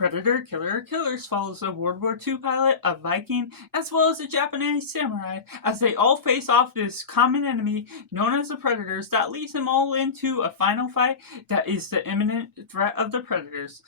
Predator Killer Killers follows a World War II pilot, a Viking, as well as a Japanese samurai as they all face off this common enemy known as the Predators that leads them all into a final fight that is the imminent threat of the Predators.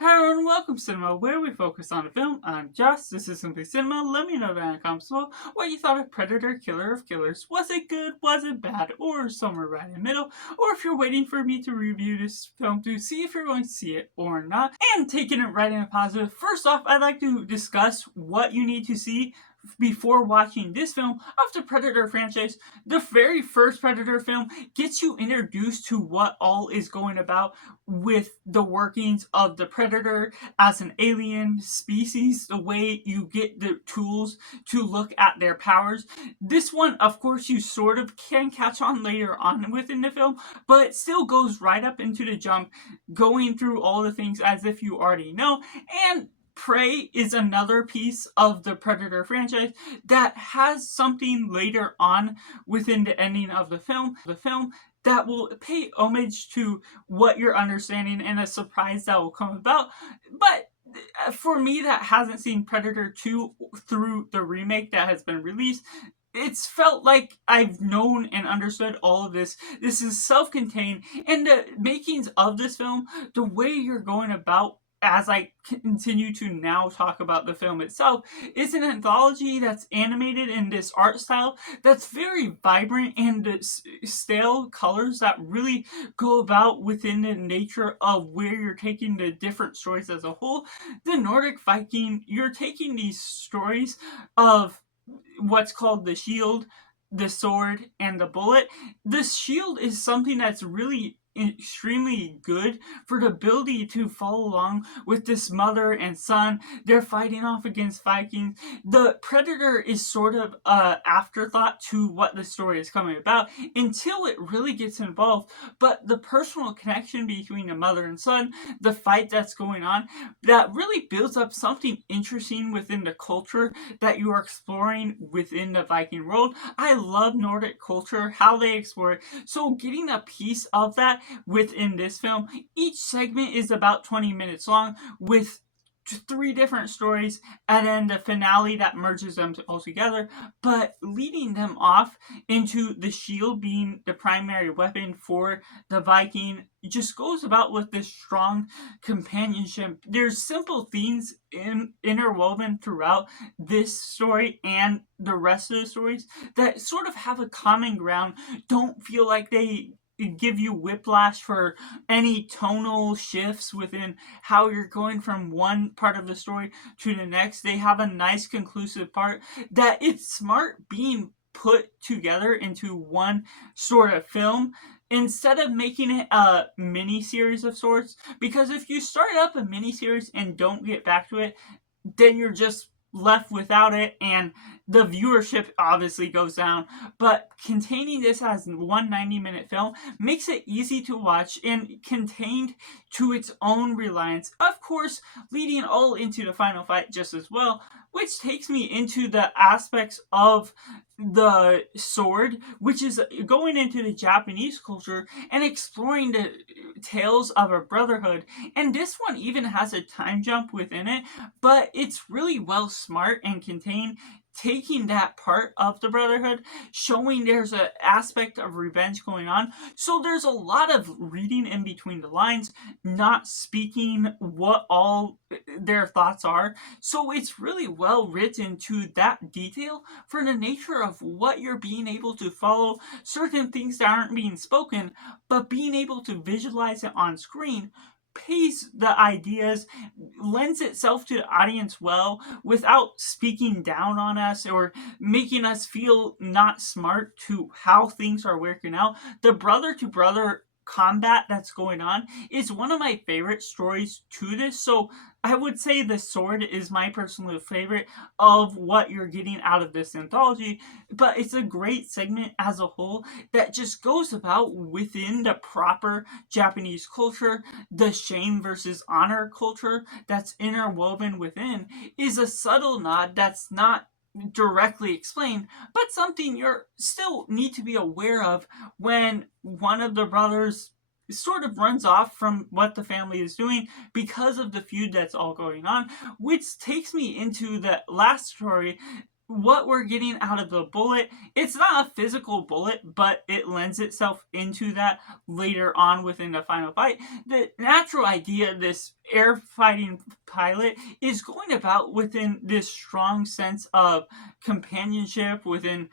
Hello and welcome to Cinema, where we focus on a film. I'm Josh, this is Simply Cinema. Let me know down in the comments below what you thought of Predator Killer of Killers. Was it good, was it bad, or somewhere right in the middle? Or if you're waiting for me to review this film to see if you're going to see it or not. And taking it right in a positive, first off, I'd like to discuss what you need to see before watching this film of the Predator franchise. The very first Predator film gets you introduced to what all is going about with the workings of the Predator as an alien species, the way you get the tools to look at their powers. This one, of course, you sort of can catch on later on within the film, but it still goes right up into the jump, going through all the things as if you already know. And Prey is another piece of the Predator franchise that has something later on within the ending of the film that will pay homage to what you're understanding and a surprise that will come about. But for me that hasn't seen Predator 2 through the remake that has been released, it's felt like I've known and understood all of this. This is self-contained, and the makings of this film, the way you're going about as I continue to now talk about the film itself, is an anthology that's animated in this art style that's very vibrant, and the stale colors that really go about within the nature of where you're taking the different stories as a whole. The Nordic Viking, you're taking these stories of what's called the shield, the sword, and the bullet. The shield is something that's really extremely good for the ability to follow along with this mother and son. They're fighting off against Vikings. The Predator is sort of an afterthought to what the story is coming about until it really gets involved. But the personal connection between the mother and son, the fight that's going on, that really builds up something interesting within the culture that you are exploring within the Viking world. I love Nordic culture, how they explore it. So getting a piece of that within this film, each segment is about 20 minutes long with 3 different stories, and then the finale that merges them all together, but leading them off into the shield being the primary weapon for the Viking just goes about with this strong companionship. There's simple themes interwoven throughout this story and the rest of the stories that sort of have a common ground, don't feel like they give you whiplash for any tonal shifts within how you're going from one part of the story to the next. They have a nice conclusive part that it's smart being put together into one sort of film instead of making it a mini series of sorts, because if you start up a mini series and don't get back to it, then you're just left without it, and the viewership obviously goes down. But containing this as one 90-minute film makes it easy to watch and contained to its own reliance, of course leading all into the final fight just as well, which takes me into the aspects of the sword, which is going into the Japanese culture and exploring the tales of a brotherhood. And this one even has a time jump within it, but it's really well smart and contained, taking that part of the brotherhood, showing there's an aspect of revenge going on. So there's a lot of reading in between the lines, not speaking what all their thoughts are. So it's really well written to that detail for the nature of what you're being able to follow, certain things that aren't being spoken, but being able to visualize it on screen pays the ideas, lends itself to the audience well without speaking down on us or making us feel not smart to how things are working out. The brother to brother combat that's going on is one of my favorite stories to this. So I would say the sword is my personal favorite of what you're getting out of this anthology, but it's a great segment as a whole that just goes about within the proper Japanese culture. The shame versus honor culture that's interwoven within is a subtle nod that's not directly explained, but something you're still need to be aware of when one of the brothers sort of runs off from what the family is doing because of the feud that's all going on, which takes me into the last story. What we're getting out of the bullet, it's not a physical bullet, but it lends itself into that later on within the final fight. The natural idea of this air fighting pilot is going about within this strong sense of companionship, within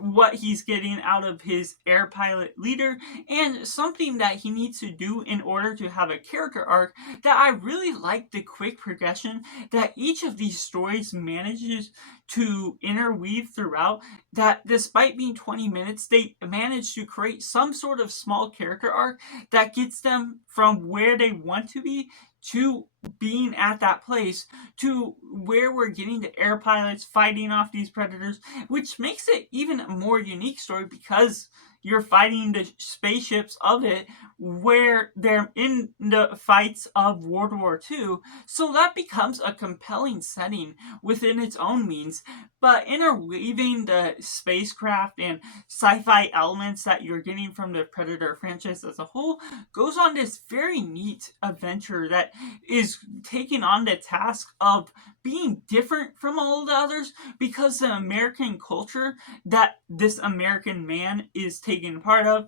what he's getting out of his air pilot leader, and something that he needs to do in order to have a character arc. That I really like the quick progression that each of these stories manages to interweave throughout, that despite being 20 minutes, they manage to create some sort of small character arc that gets them from where they want to be to being at that place, to where we're getting the air pilots fighting off these predators, which makes it even a more unique story because you're fighting the spaceships of it where they're in the fights of World War II. So that becomes a compelling setting within its own means. But interweaving the spacecraft and sci-fi elements that you're getting from the Predator franchise as a whole goes on this very neat adventure that is taking on the task of being different from all the others, because the American culture that this American man is taking part of,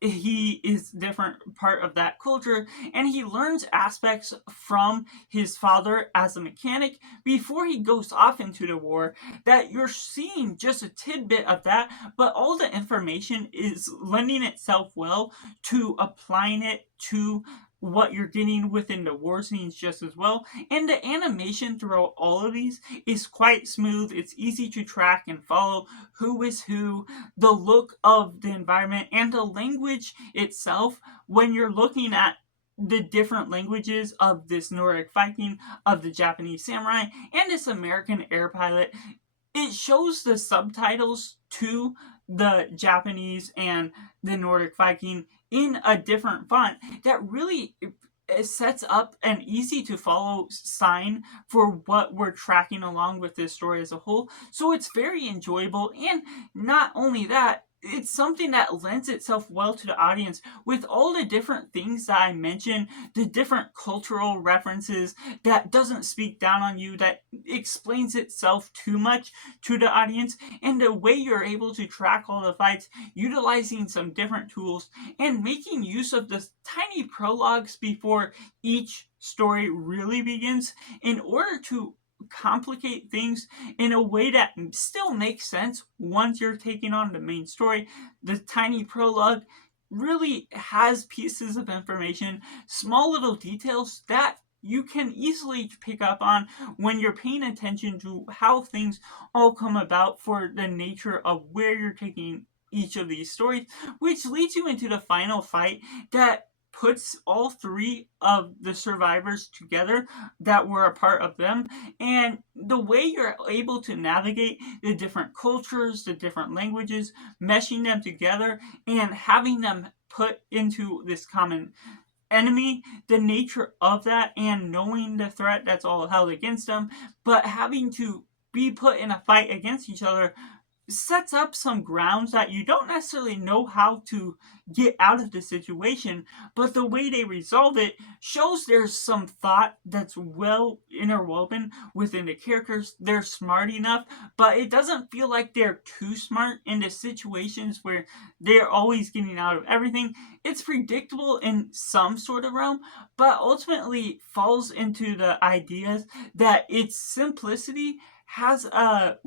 he is different part of that culture, and he learns aspects from his father as a mechanic before he goes off into the war, that you're seeing just a tidbit of that, but all the information is lending itself well to applying it to what you're getting within the war scenes just as well. And the animation throughout all of these is quite smooth. It's easy to track and follow who is who, the look of the environment, and the language itself. When you're looking at the different languages of this Nordic Viking, of the Japanese samurai, and this American air pilot, it shows the subtitles to the Japanese and the Nordic Viking in a different font that really sets up an easy to follow sign for what we're tracking along with this story as a whole. So it's very enjoyable, and not only that, it's something that lends itself well to the audience with all the different things that I mentioned, the different cultural references, that doesn't speak down on you, that explains itself too much to the audience, and the way you're able to track all the fights, utilizing some different tools, and making use of the tiny prologues before each story really begins in order to complicate things in a way that still makes sense once you're taking on the main story. The tiny prologue really has pieces of information, small little details that you can easily pick up on when you're paying attention to how things all come about for the nature of where you're taking each of these stories, which leads you into the final fight that puts all three of the survivors together that were a part of them. And the way you're able to navigate the different cultures, the different languages, meshing them together and having them put into this common enemy, the nature of that, and knowing the threat that's all held against them, but having to be put in a fight against each other, sets up some grounds that you don't necessarily know how to get out of the situation, but the way they resolve it shows there's some thought that's well interwoven within the characters. They're smart enough, but it doesn't feel like they're too smart in the situations where they're always getting out of everything. It's predictable in some sort of realm, but ultimately falls into the ideas that its simplicity has a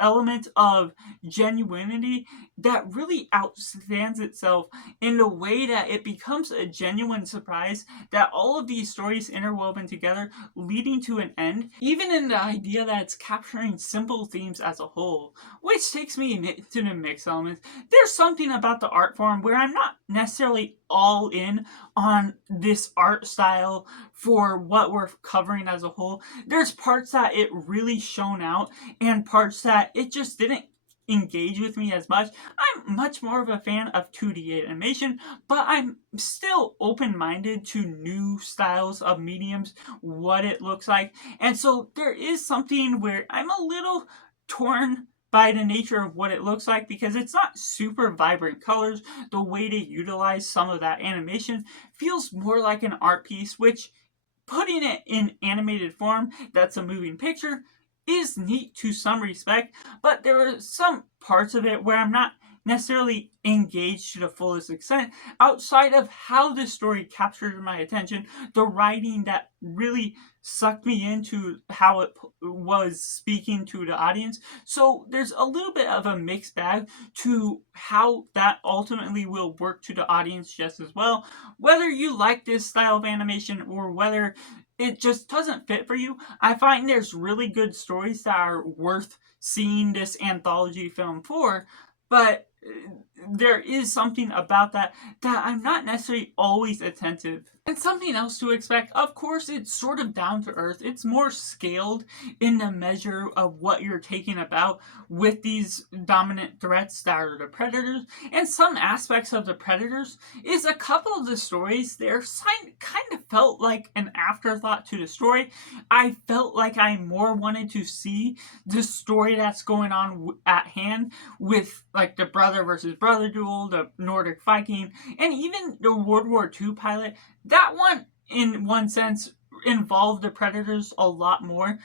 element of genuinity that really outstands itself in the way that it becomes a genuine surprise that all of these stories interwoven together leading to an end, even in the idea that it's capturing simple themes as a whole, which takes me to the mix elements. There's something about the art form where I'm not necessarily all in on this art style for what we're covering as a whole. There's parts that it really shone out and parts that it just didn't engage with me as much. I'm much more of a fan of 2D animation, but I'm still open-minded to new styles of mediums, what it looks like. And so there is something where I'm a little torn by the nature of what it looks like because it's not super vibrant colors. The way to utilize some of that animation feels more like an art piece, which putting it in animated form that's a moving picture is neat to some respect, but there are some parts of it where I'm not necessarily engaged to the fullest extent outside of how this story captured my attention, the writing that really sucked me into how it was speaking to the audience. So there's a little bit of a mixed bag to how that ultimately will work to the audience just as well. Whether you like this style of animation or whether it just doesn't fit for you, I find there's really good stories that are worth seeing this anthology film for, but there is something about that I'm not necessarily always attentive. And something else to expect, of course, it's sort of down to earth. It's more scaled in the measure of what you're taking about with these dominant threats that are the predators. And some aspects of the predators is a couple of the stories there kind of felt like an afterthought to the story. I felt like I more wanted to see the story that's going on at hand with like the brother versus brother duel, the Nordic Viking, and even the World War II pilot. That one, in one sense, involved the predators a lot more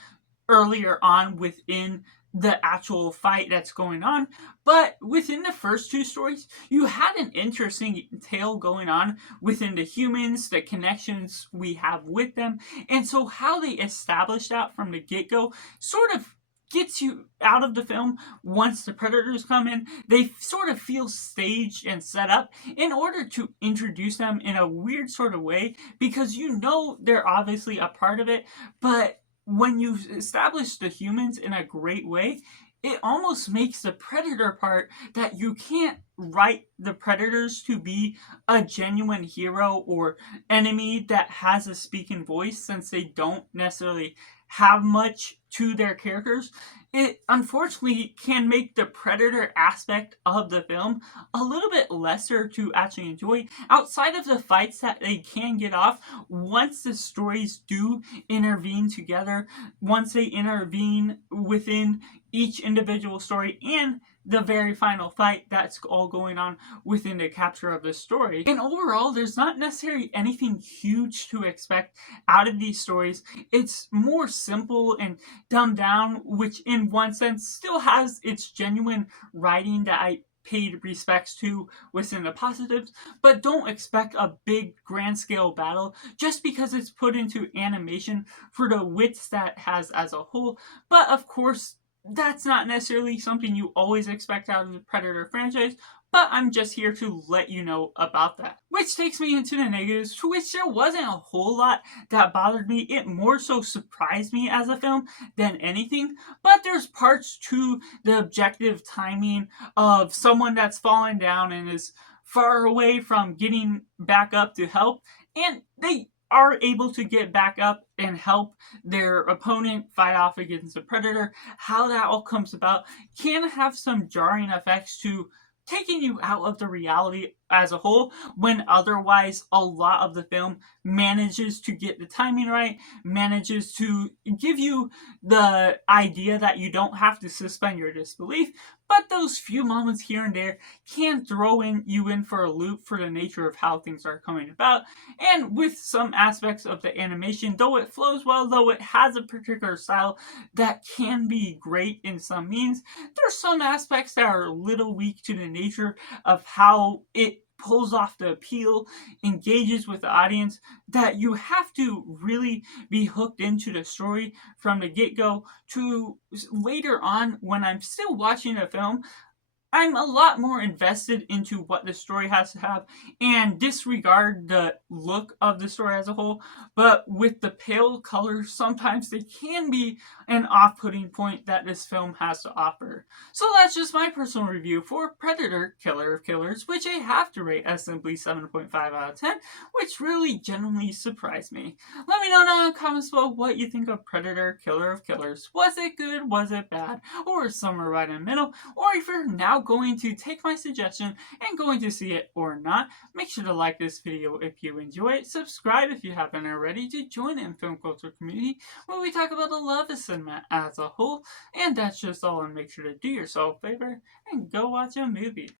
earlier on within the actual fight that's going on. But within the first two stories, you had an interesting tale going on within the humans, the connections we have with them. And so, how they established that from the get go sort of gets you out of the film once the predators come in. They sort of feel staged and set up in order to introduce them in a weird sort of way because you know they're obviously a part of it, but when you establish the humans in a great way, it almost makes the predator part that you can't write the predators to be a genuine hero or enemy that has a speaking voice since they don't necessarily have much to their characters. It unfortunately can make the predator aspect of the film a little bit lesser to actually enjoy outside of the fights that they can get off once the stories do intervene together, once they intervene within each individual story and the very final fight that's all going on within the capture of the story. And overall, there's not necessarily anything huge to expect out of these stories. It's more simple and dumbed down, which in one sense still has its genuine writing that I paid respects to within the positives, but don't expect a big grand scale battle just because it's put into animation for the widths that has as a whole. But of course, that's not necessarily something you always expect out of the Predator franchise, but I'm just here to let you know about that. Which takes me into the negatives, to which there wasn't a whole lot that bothered me. It more so surprised me as a film than anything, but there's parts to the objective timing of someone that's fallen down and is far away from getting back up to help, and they are able to get back up and help their opponent fight off against the predator. How that all comes about can have some jarring effects to taking you out of the reality as a whole when otherwise a lot of the film manages to get the timing right, manages to give you the idea that you don't have to suspend your disbelief, but those few moments here and there can throw you in for a loop for the nature of how things are coming about. And with some aspects of the animation, though it flows well, though it has a particular style that can be great in some means, there's some aspects that are a little weak to the nature of how it pulls off the appeal, engages with the audience, that you have to really be hooked into the story from the get-go to later on when I'm still watching the film. I'm a lot more invested into what the story has to have and disregard the look of the story as a whole. But with the pale colors, sometimes they can be an off-putting point that this film has to offer. So that's just my personal review for Predator Killer of Killers, which I have to rate as simply 7.5 out of 10, which really genuinely surprised me. Let me know down in the comments below what you think of Predator Killer of Killers. Was it good? Was it bad? Or somewhere right in the middle? Or if you're now about going to take my suggestion and going to see it or not. Make sure to like this video if you enjoy it, subscribe if you haven't already to join in film culture community where we talk about the love of cinema as a whole. And that's just all, and make sure to do yourself a favor and go watch a movie.